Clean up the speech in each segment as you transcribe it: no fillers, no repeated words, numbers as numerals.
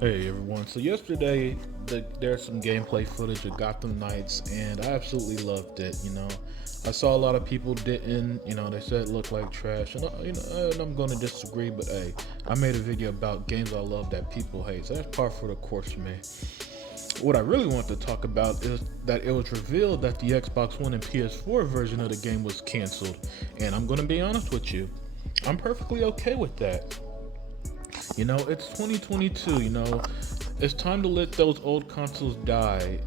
Hey everyone. So yesterday there's some gameplay footage of Gotham Knights and I absolutely loved it, I saw a lot of people didn't, they said it looked like trash and I'm going to disagree, but hey, I made a video about games I love that people hate. So that's par for the course for me. What I really want to talk about is that it was revealed that the Xbox One and PS4 version of the game was canceled. And I'm going to be honest with you. I'm perfectly okay with that. It's 2022, it's time to let those old consoles die.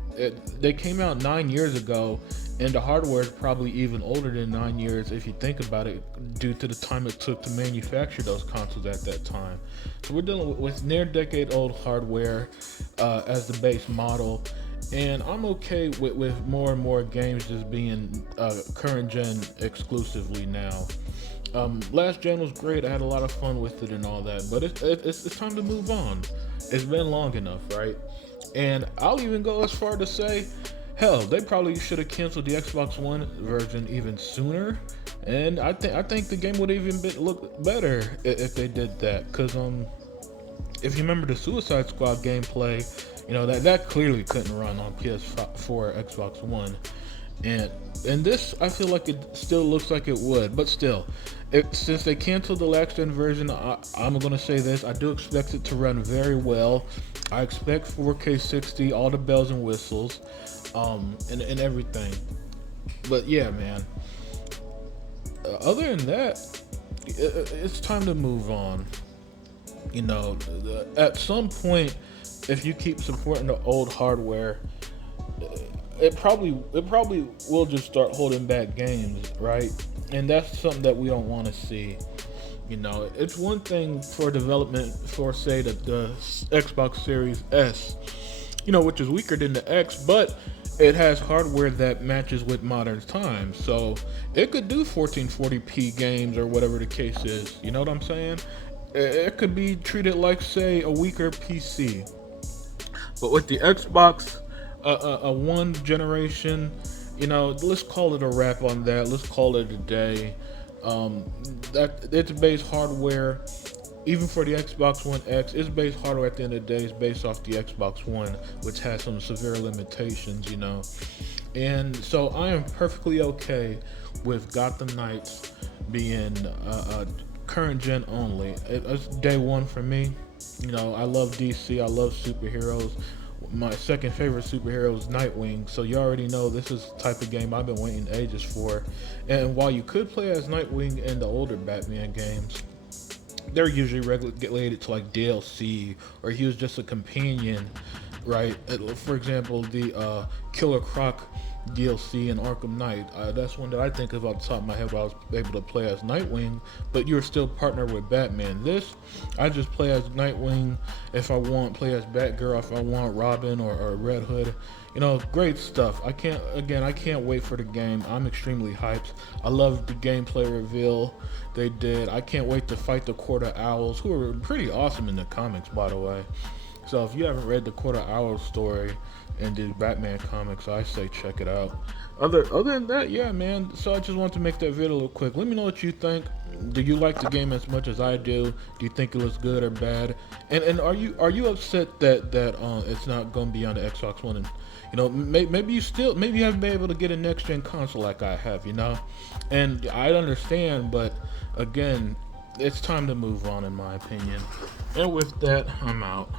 They came out 9 years ago, and the hardware is probably even older than 9 years if you think about it, due to the time it took to manufacture those consoles at that time. So we're dealing with near decade old hardware as the base model. And I'm okay with more and more games just being current gen exclusively now. Last gen was great. I had a lot of fun with it and all that, but it's time to move on. It's been long enough, right? And I'll even go as far to say, hell, they probably should have canceled the Xbox One version even sooner. And I think the game would even look better if they did that. Cause if you remember the Suicide Squad gameplay, that clearly couldn't run on PS4 or Xbox One. And this, I feel like it still looks like it would, but still, since they canceled the last gen version, I'm gonna say this: I do expect it to run very well. I expect 4K 60, all the bells and whistles, and everything. But yeah, man. Other than that, it's time to move on. At some point, if you keep supporting the old hardware, it probably will just start holding back games, right? And that's something that we don't want to see. It's one thing for development for, say, the Xbox Series S, which is weaker than the X, but it has hardware that matches with modern times. So it could do 1440p games or whatever the case is. You know what I'm saying? It could be treated like, say, a weaker PC. But with the Xbox, a one generation, let's call it a wrap on that. Let's call it a day. That its base hardware, even for the Xbox One X, its base hardware at the end of the day is based off the Xbox One, which has some severe limitations. And so I am perfectly okay with Gotham Knights being current gen only. It's day one for me. I love DC. I love superheroes. My second favorite superhero is Nightwing, so you already know this is the type of game I've been waiting ages for. And while you could play as Nightwing in the older Batman games, they're usually related to like DLC, or he was just a companion, right? For example, the Killer Croc DLC in Arkham Knight. That's one that I think of off the top of my head where I was able to play as Nightwing, but you're still partnered with Batman. This, I just play as Nightwing if I want, play as Batgirl if I want, Robin or Red Hood. Great stuff. I can't wait for the game. I'm extremely hyped. I love the gameplay reveal they did. I can't wait to fight the Quarter Owls, who are pretty awesome in the comics, by the way. So if you haven't read the Quarter Owl story in the Batman comics, I say check it out. Other than that, yeah, man. So I just want to make that video real quick. Let me know what you think. Do you like the game as much as I do? Do you think it looks good or bad? And are you upset that it's not gonna be on the Xbox One? And maybe you haven't been able to get a next gen console like I have. And I understand, but again, it's time to move on in my opinion. And with that, I'm out.